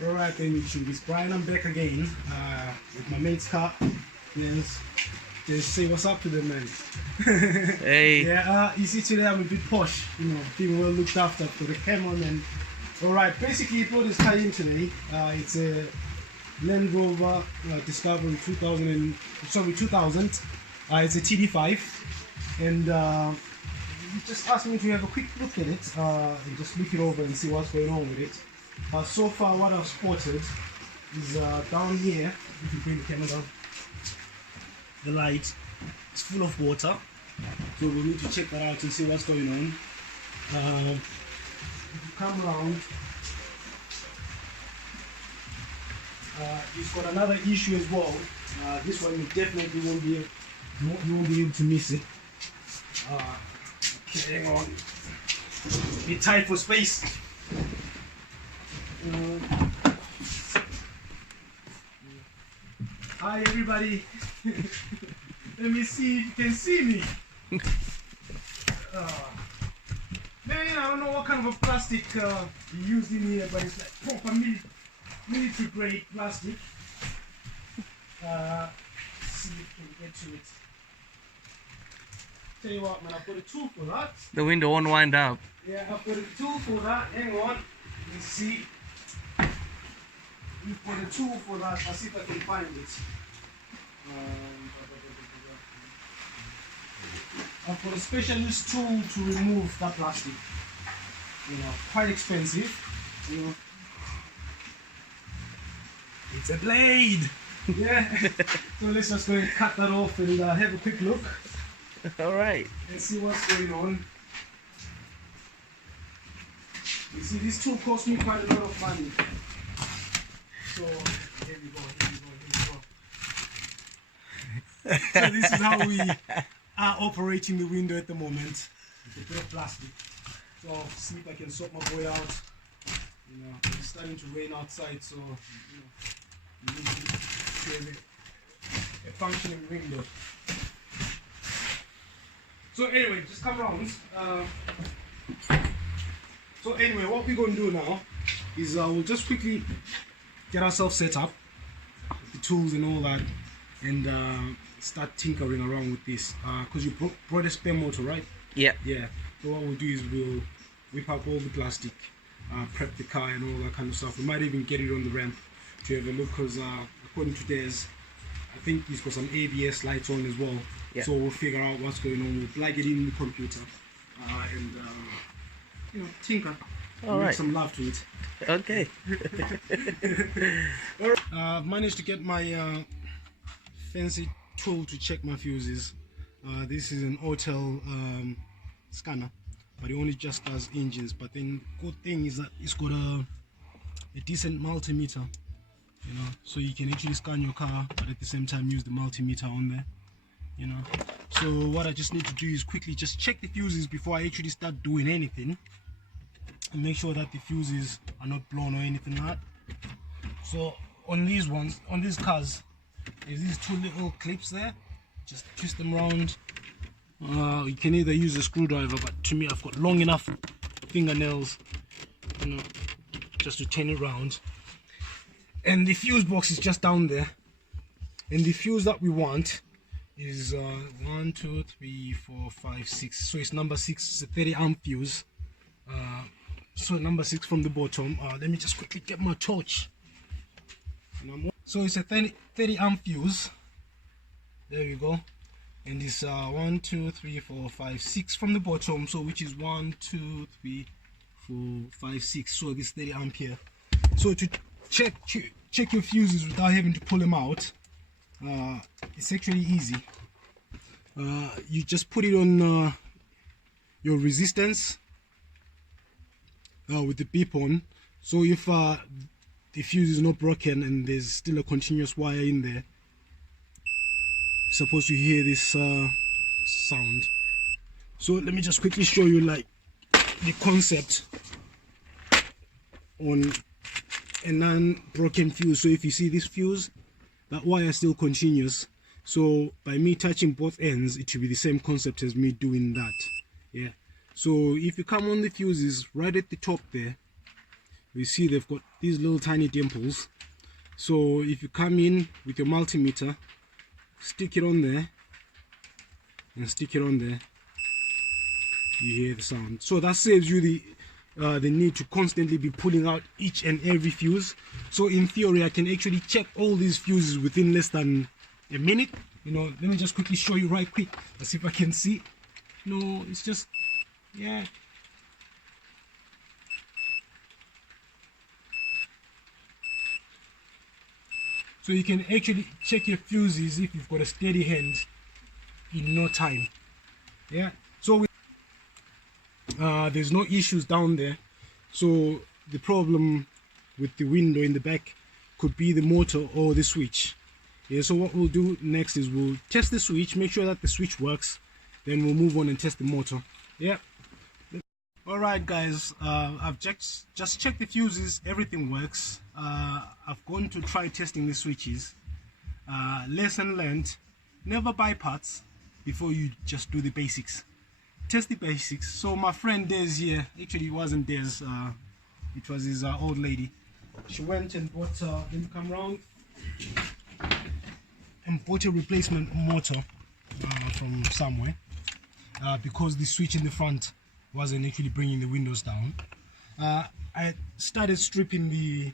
Alright then YouTube, it's Brian. I'm back again with my mate's car. Yes. Just say what's up to them, man. Hey. Yeah, you see today I'm a bit posh, you know, being well looked after for the cameraman. Alright, basically brought this car in today. It's a Land Rover Discovery 2000. It's a td5, and you just asked me to have a quick look at it and just look it over and see what's going on with it. So far what I've spotted is down here, if you bring the camera down, the light is full of water, so we need to check that out and see what's going on. If you come around, it's got another issue as well. This one you definitely won't be able to miss it. Okay, hang on. Be tight for space. Hi everybody. Let me see if you can see me. Man, I don't know what kind of a plastic you used in here, but it's like proper military grade plastic. Let's see if we can get to it. Tell you what, man, I've got a tool for that. The window won't wind up. Yeah, I've got a tool for that. Hang on. Let's see. We've got a tool for that. I'll see if I can find it. I've got a specialist tool to remove that plastic. You know, quite expensive. You know, it's a blade. Yeah. So let's just go and cut that off and have a quick look. All right. And see what's going on. You see, this tool cost me quite a lot of money. So here we go. So this is how we are operating the window at the moment. With a bit of plastic. So I'll see if I can sort my boy out. You know, it's starting to rain outside, so you need to have a functioning window. So anyway, just come around. So anyway, what we're going to do now is we'll just quickly get ourselves set up, the tools and all that, and start tinkering around with this. Because you brought a spare motor, right? Yeah. Yeah. So what we'll do is we'll whip up all the plastic, prep the car and all that kind of stuff. We might even get it on the ramp to have a look, because according to Des, I think he's got some ABS lights on as well. Yeah. So we'll figure out what's going on. We'll plug it in the computer and you know, tinker. All right. Make some love to it. Okay. I've managed to get my fancy tool to check my fuses. This is an Autel scanner, but it only just does engines. But then the good thing is that it's got a decent multimeter, you know, so you can actually scan your car, but at the same time use the multimeter on there, you know. So what I just need to do is quickly just check the fuses before I actually start doing anything, and make sure that the fuses are not blown or anything like that. So on these ones, on these cars, there's these two little clips there. Just twist them around. You can either use a screwdriver, but to me I've got long enough fingernails, you know, just to turn it around. And the fuse box is just down there, and the fuse that we want is 1, 2, 3, 4, 5, 6. So it's number 6. It's a 30 amp fuse. So number 6 from the bottom. Let me just quickly get my torch. So it's a 30 amp fuse. There we go. And it's 1, 2, 3, 4, 5, 6 from the bottom. So which is 1, 2, 3, 4, 5, 6. So this 30 amp here. So to check your fuses without having to pull them out, it's actually easy. You just put it on your resistance with the beep on. So if the fuse is not broken and there's still a continuous wire in there, you're supposed to hear this sound. So let me just quickly show you like the concept on a non-broken fuse. So if you see this fuse, that wire still continuous. So by me touching both ends, it should be the same concept as me doing that. Yeah. So if you come on the fuses right at the top there, you see they've got these little tiny dimples. So if you come in with your multimeter, stick it on there and stick it on there, you hear the sound. So that saves you the need to constantly be pulling out each and every fuse. So in theory I can actually check all these fuses within less than a minute. You know, let me just quickly show you right quick. Let's see if I can see. No, it's just, yeah. So you can actually check your fuses if you've got a steady hand in no time. Yeah. So there's no issues down there. So the problem with the window in the back could be the motor or the switch. Yeah. So what we'll do next is we'll test the switch, make sure that the switch works. Then we'll move on and test the motor. Yeah. Alright guys, I've just checked the fuses, everything works. I've gone to try testing the switches. Lesson learned, never buy parts before you just do the basics. Test the basics. So my friend Des here, actually it wasn't Des, it was his old lady. She went and bought, let me come round, and bought a replacement motor from somewhere, because the switch in the front wasn't actually bringing the windows down. I started stripping the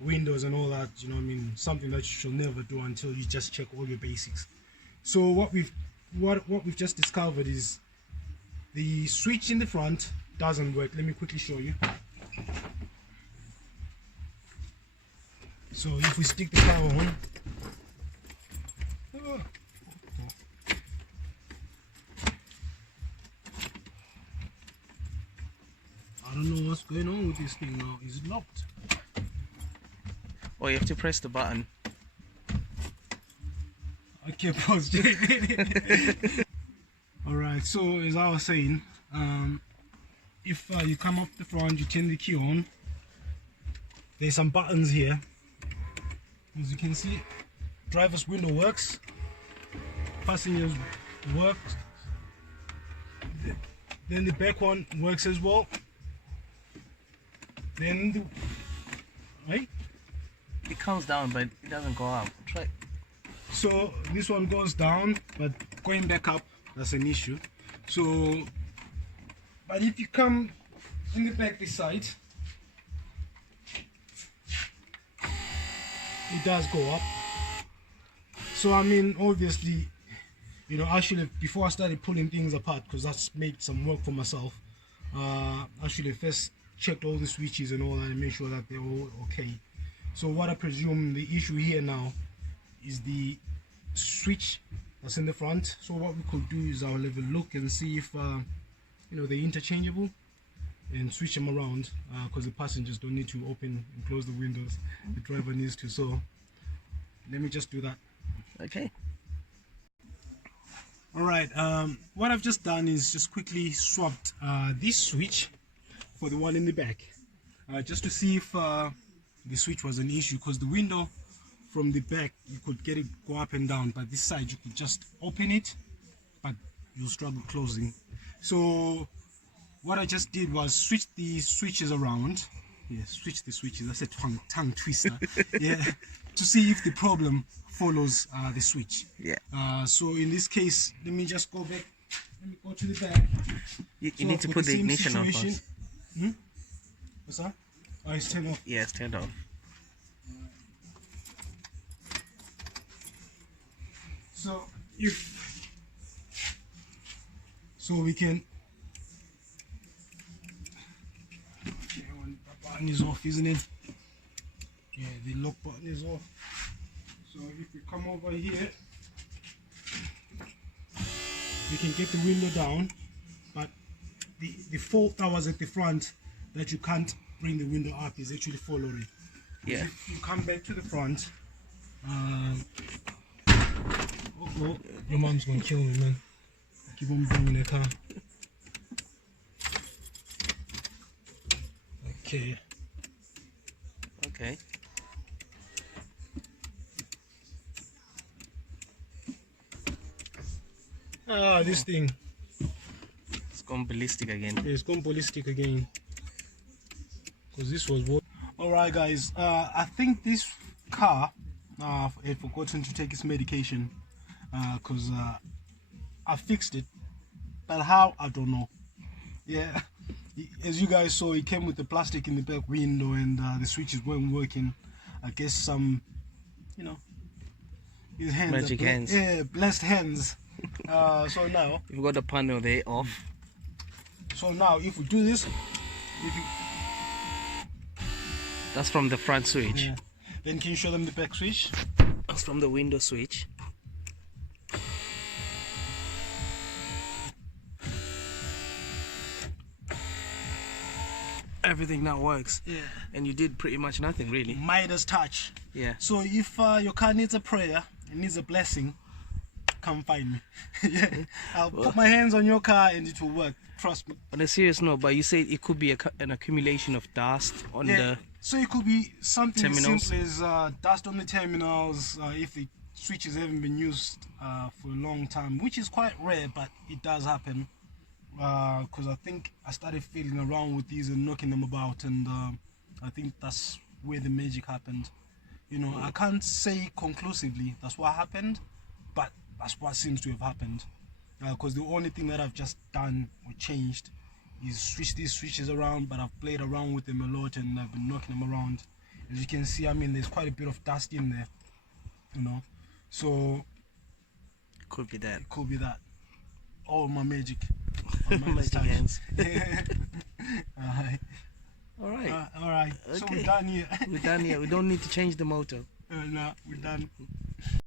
windows and all that, you know what I mean, something that you should never do until you just check all your basics. So what we've just discovered is the switch in the front doesn't work. Let me quickly show you. So if we stick the power on, I don't know what's going on with this thing now. It's locked. Oh, you have to press the button. Okay, pause. Alright, so as I was saying, if you come up the front, you turn the key on, there's some buttons here. As you can see, driver's window works, passengers works, then the back one works as well. Then the, right? It comes down, but it doesn't go up. Try. So this one goes down, but going back up, that's an issue. So, but if you come in the back this side, it does go up. So I mean, obviously, you know, actually before I started pulling things apart, because that's made some work for myself, actually first checked all the switches and all that and make sure that they're all okay. So what I presume the issue here now is the switch that's in the front. So what we could do is I'll have a look and see if you know, they're interchangeable, and switch them around, because the passengers don't need to open and close the windows, the driver needs to. So let me just do that. Okay. Alright, what I've just done is just quickly swapped this switch for the one in the back, just to see if the switch was an issue, because the window from the back you could get it go up and down, but this side you could just open it, but you'll struggle closing. So what I just did was switch the switches around. Yeah, switch the switches. That's a tongue twister. Yeah, to see if the problem follows the switch. Yeah. So in this case, let me just go back. Let me go to the back. You So need to for put the same ignition on situation- first. What's that? Oh, it's turned off. Yeah, it's turned off. So if we can, okay, when the button is off, isn't it? Yeah, the lock button is off. So if we come over here, we can get the window down, but the fault that was at the front, that you can't bring the window up, is actually following. Yeah. If you come back to the front, oh, your mom's gonna kill me, man. Keep on bringing the car. Okay. Okay. This thing. It's gone ballistic again. Yeah, it's gone ballistic again. because this was what. All right, guys. I think this car had forgotten to take its medication because I fixed it, but how, I don't know. Yeah, as you guys saw, it came with the plastic in the back window and the switches weren't working. I guess some, you know, his hands Magic hands. Yeah, blessed hands. So now You've got the panel there off. So now if we do this, if you, That's from the front switch. yeah, then can you show them the back switch? That's from the window switch. Everything now works. Yeah. And you did pretty much nothing really. Midas touch. Yeah. So if your car needs a prayer, it needs a blessing, come find me. Yeah. I'll put my hands on your car and it will work. Trust me. On a serious note, but you say it could be an accumulation of dust on the So it could be something as terminals. simple as dust on the terminals if the switches haven't been used for a long time, which is quite rare, but it does happen. Because I think I started feeling around with these and knocking them about, and I think that's where the magic happened. You know, I can't say conclusively that's what happened, but that's what seems to have happened. Because the only thing that I've just done or changed is switch these switches around, but I've played around with them a lot and I've been knocking them around. As you can see, I mean, there's quite a bit of dust in there, you know, so could be that. it could be that. All my magic. Magic hands. Alright. Alright. Alright. So Okay. we're done here. We're done here. We don't need to change the motor. No, we're done.